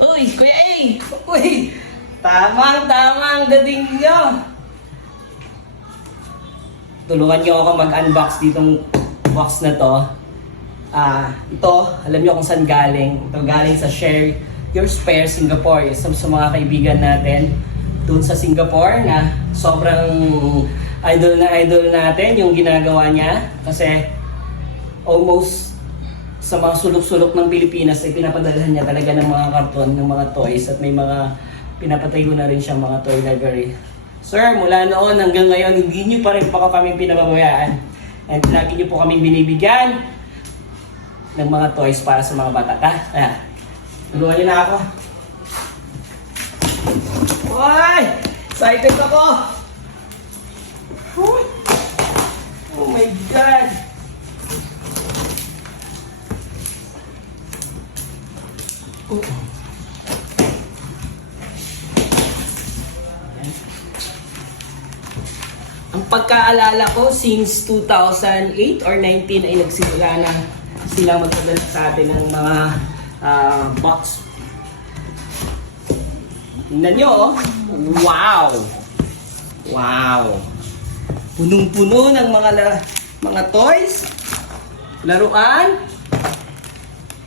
Uy, Kuya A! Uy! Tamang dating nyo! Tulungan nyo ako mag-unbox ditong box na to. Ito, alam nyo kung saan galing. Ito galing sa Share Your Spare Singapore. Isa sa mga kaibigan natin doon sa Singapore na sobrang idol na idol natin yung ginagawa niya. Kasi almost sa mga sulok-sulok ng Pilipinas ay pinapadalhan niya talaga ng mga karton, ng mga toys, at may mga pinapatayo na rin siya mga toy library. Sir, mula noon hanggang ngayon, hindi niyo pa rin kami pinababayaan. And lagi niyo po kami binibigyan ng mga toys para sa mga bata. Tulungan niyo na ako. Uy! Excited ako! Oh my God! Ang pagkaalala ko, since 2008 or 19 ay nagsimula na silang magpadala sa atin ng mga box. Tingnan nyo, oh. Wow! Wow! Punong-puno ng mga toys, laruan,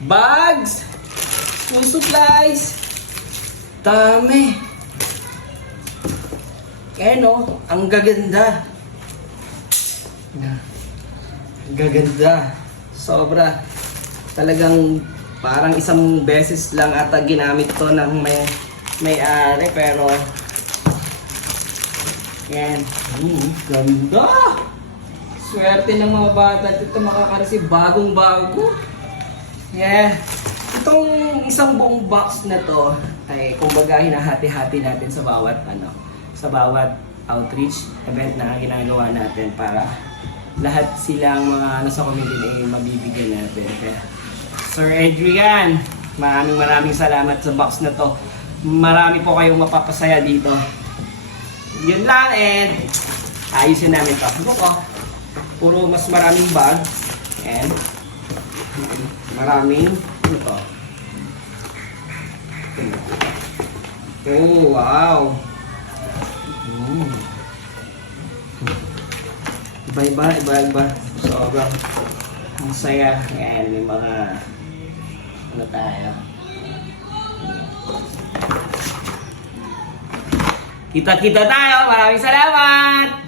bags, school supplies, dami. No, ang gaganda. Ang gaganda. Sobra. Talagang parang isang beses lang ata ginamit to ng may-ari, pero yan. Ganda! Swerte ng mga bata ito makaka-receive bagong-bago. Yeah. Itong isang buong box na to ay kumbaga hinahati-hati natin sa bawat outreach event na ginagawa natin para lahat silang mga nasa community ay mabibigyan natin. Kaya, Sir Adrian, maraming salamat sa box na to. Marami po kayong mapapasaya dito. Yun lang, and ayusin namin to. Look, puro mas maraming bag and maraming ito. Oh, wow! Iba-iba. Sobrang ang saya. Ayan, may mga ano tayo. Kita-kita tayo. Maraming salamat!